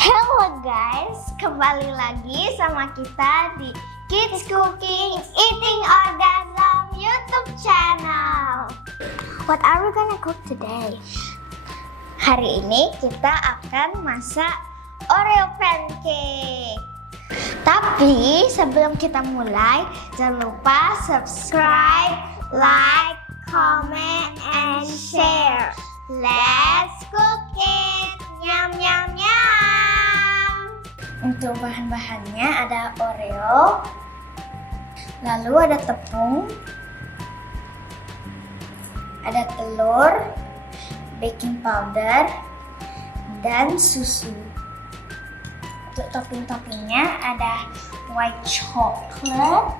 Hello guys, kembali lagi sama kita di Kidz Cooking Eating Orgasm YouTube channel. What are we gonna cook today? Hari ini kita akan masak OREO pancake. Tapi sebelum kita mulai, jangan lupa subscribe, like, comment, and share. Let's cook it! Nyam nyam nyam. Untuk bahan-bahannya ada OREO, lalu ada tepung, ada telur, baking powder, dan susu. Untuk topping-toppingnya ada white chocolate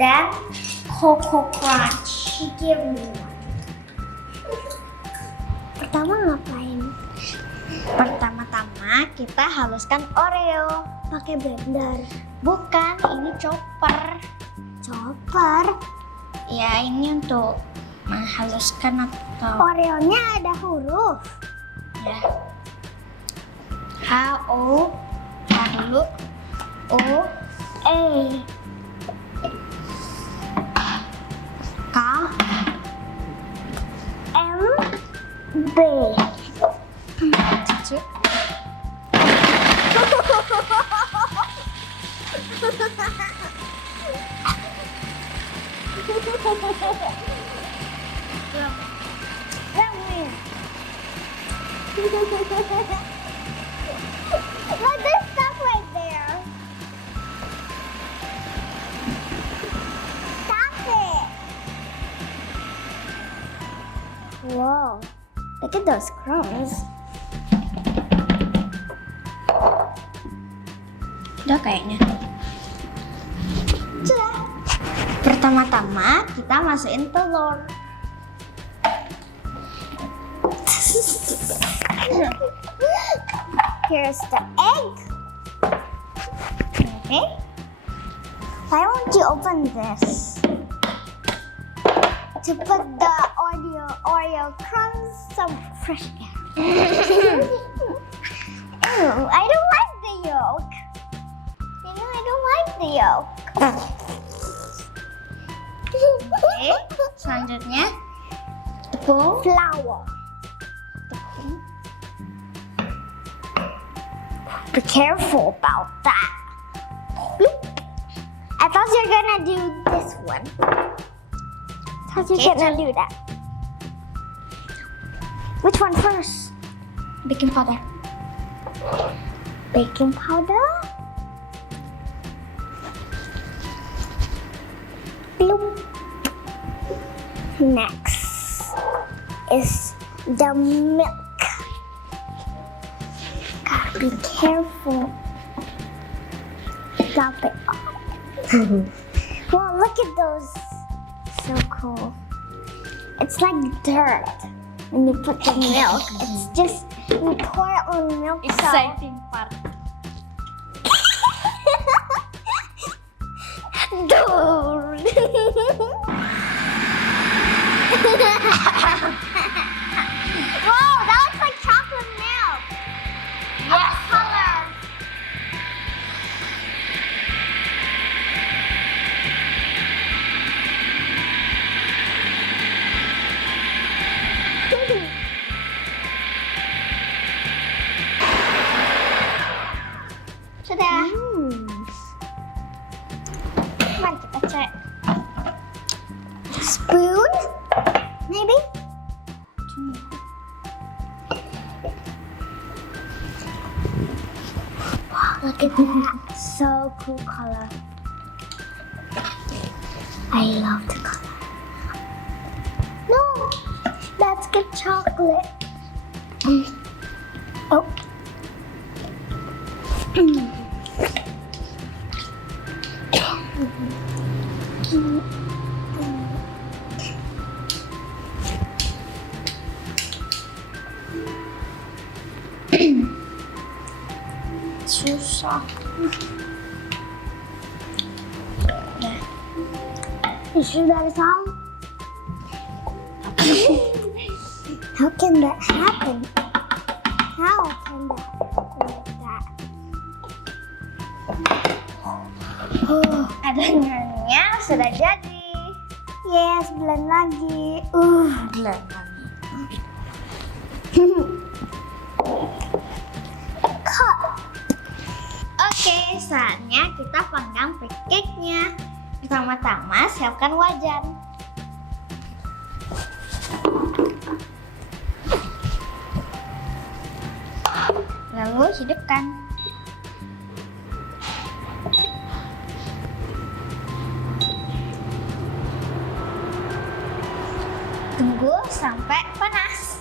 dan Cococrunch. Give me one. Pertama ngapain? Pertama-tama kita haluskan OREO pakai blender. Bukan, ini chopper. Chopper? Ya, ini untuk menghaluskan atau OREO-nya ada huruf. Ya. H O dulu O E K M B. Cucu. Look, there's stuff right there. Stop it. Whoa. Look at those crumbs. Udah kayaknya. Sudah. Pertama-tama kita masukin telur. Here's the egg. Okay. Why won't you open this? To put the OREO crumbs some fresh air. Ew, I don't like the yolk. You know, I don't like the yolk. Okay, selanjutnya tepung. Flour. Tepung. Be careful about that. I thought you were gonna do this one. I thought you were gonna do that. Which one first? Baking powder. Baking powder. Bloop. Next is the milk. Gotta be careful. Drop it off. Wow, look at those. So cool. It's like dirt. When you put the milk, it's just, you pour it on milk. Exciting part. Dude. Whoa, that looks like chocolate milk. Yes. Color. Sudah. Mari kita cek. Spoon, maybe? Wow, look at that. So cool color. I love the color. No, that's good chocolate. Oh. Susah. You sure that is all? How can that happen? How I'll open that like that. Adonannya sudah jadi. Yes, blend lagi. Blend lagi. Cut. Oke, saatnya kita panggang pancake-nya. Pertama-tama siapkan wajan. Lalu hidupkan. Tunggu sampai panas.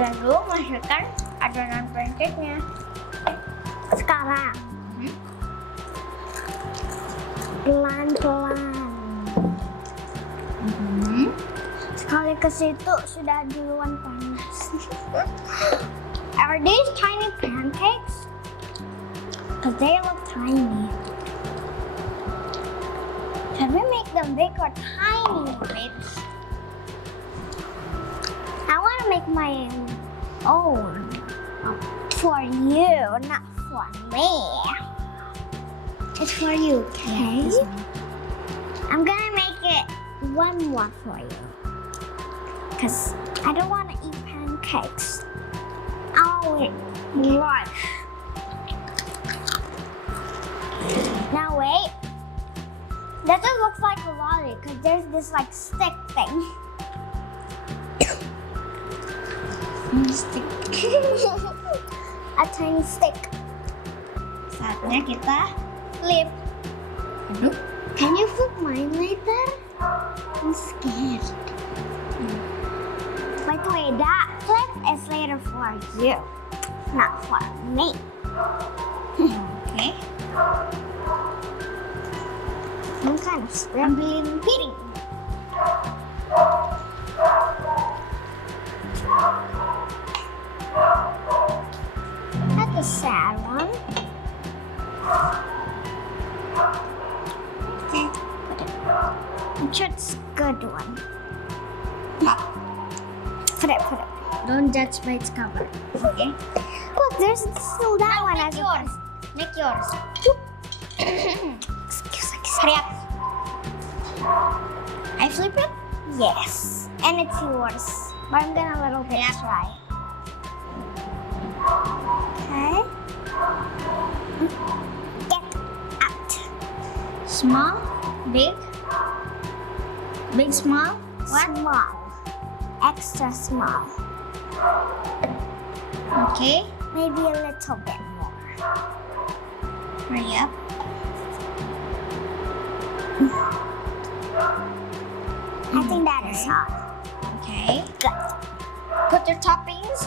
Lalu masukkan adonan pancake-nya. Sekarang pelan-pelan. Sekali ke situ sudah duluan panas. Are these tiny pancakes? Because they look tiny. Can we make them big or tiny? I want to make my own for you, not for me. It's for you, Okay. I'm gonna make it one more for you. Because I don't want to eat pancakes. I'll eat lunch. Now wait. That just looks like a lolly because there's this like stick thing. Stick. A tiny stick. Saatnya kita flip. Aduk. Can you flip mine later? I'm scared. By the way, that flip is later for you, not for me. Oke. I'm kind of scared. Ambilin piring. That's a sad one. Okay, put it. I'm sure it's a good one. Put it. Don't judge by its cover. Okay. Look, there's still that one as Make a yours. Make yours. Excuse me. Hurry up. I flip it. Yes, and it's yours. But I'm gonna a little bit try. Okay. Get out. Small, big, big, small. What? Small. Extra small. Okay. Maybe a little bit more. Hurry up. I think that is all. Okay. Good. Put your toppings.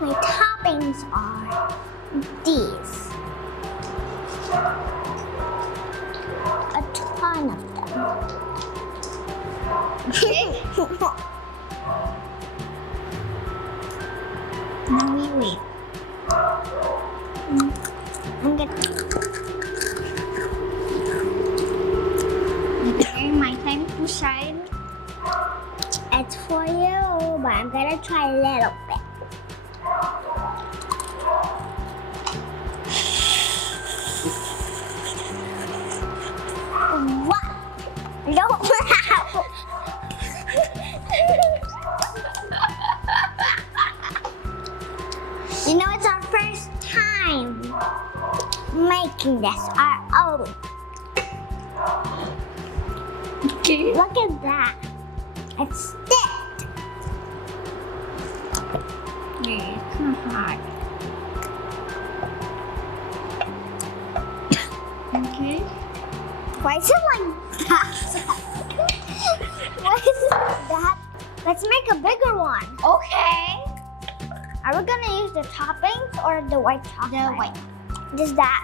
My toppings are these. A ton of them. Okay. Now we wait. I'm gonna. Okay, my time to shine. It's for you, but I'm gonna try a little bit. What? Don't laugh. You know, it's our first time making this our own. Okay. Look at that. It's sticked. Yeah, it's kind of hard. Okay. Why is it like that? Why is it that? Let's make a bigger one. Okay. Are we gonna use the toppings or the white chocolate? The white. Just that.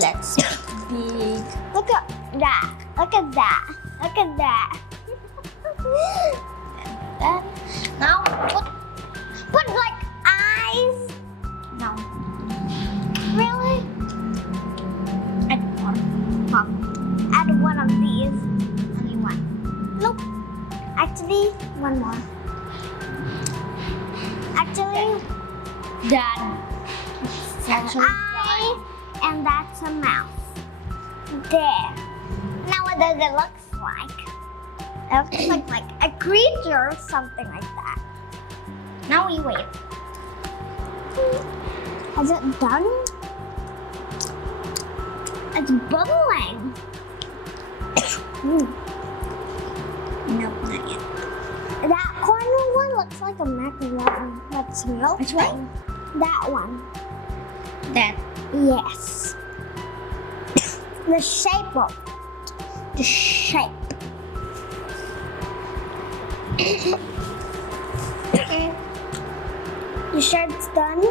Let's make big. Look at that. Look at that. Look at that. Then now Put like eyes. now Really? add more. Mom, add one of these. Only one. Look. Actually, one more. Actually, Done. It's actually eye, and that's a mouth. There. Now what does it look like? It looks like a creature or something like that. Now we wait. Is it done? It's bubbling. Nope, not yet. That corner one looks like a macaroni. That's milk. Which one? That one. That. Yes. The shape of it. The shape. Okay. You sure it's done?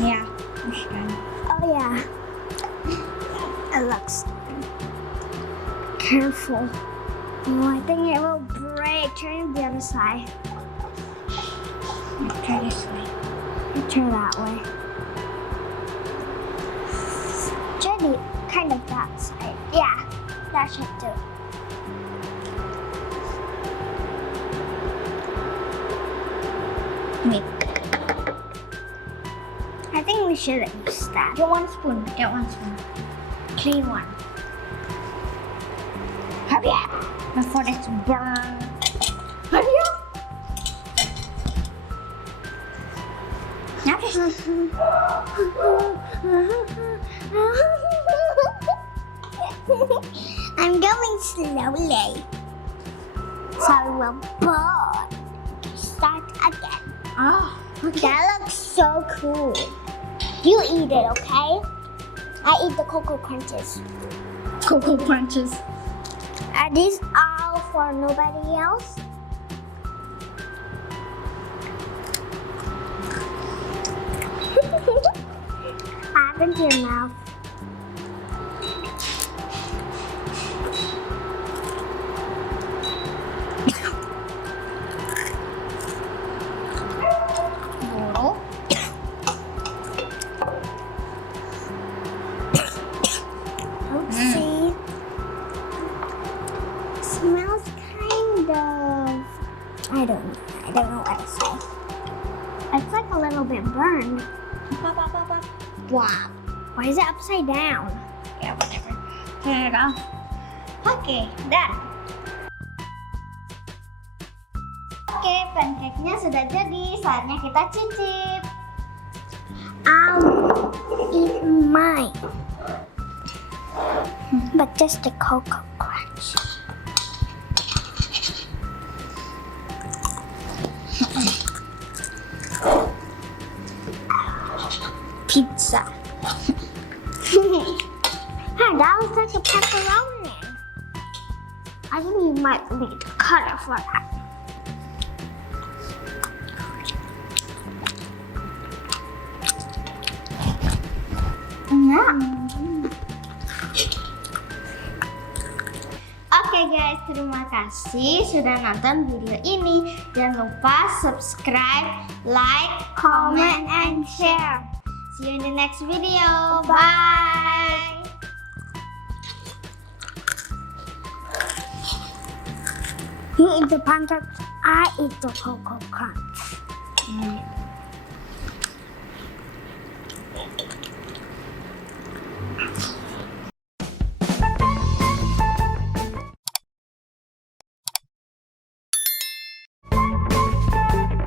Yeah. It's done. Oh yeah. It looks done. Careful. Oh, I think it will break. Turn the other side. Try this way. Turn that way. Turn the kind of that side. Yeah, that should do. Wait. I think we should use that. Get one spoon. Get one spoon. Clean one. Hurry up before it's burned. Hurry up. Now just I'm going slowly. So it will burn. Start again. oh, That looks so cool. You eat it, okay? I eat the Cococrunches. Cococrunches. Are these all for nobody else? What happened to your mouth? No. Oopsie. Smells kind of. I don't know what to say. It's like a little bit burned. Wow. Why is it upside down? Yeah, whatever. Turn it off. Okay, done. Oke, pancake-nya sudah jadi. Saatnya kita cicip. I'll eat mine. But just the Cococrunch. Pizza. Hey, that was like a pepperoni. I think you might need to cut it for that. Oke guys, terima kasih sudah nonton video ini. Jangan lupa subscribe, like, comment, and share. See you in the next video. Bye. You eat the pancake, I eat the Cococrunch.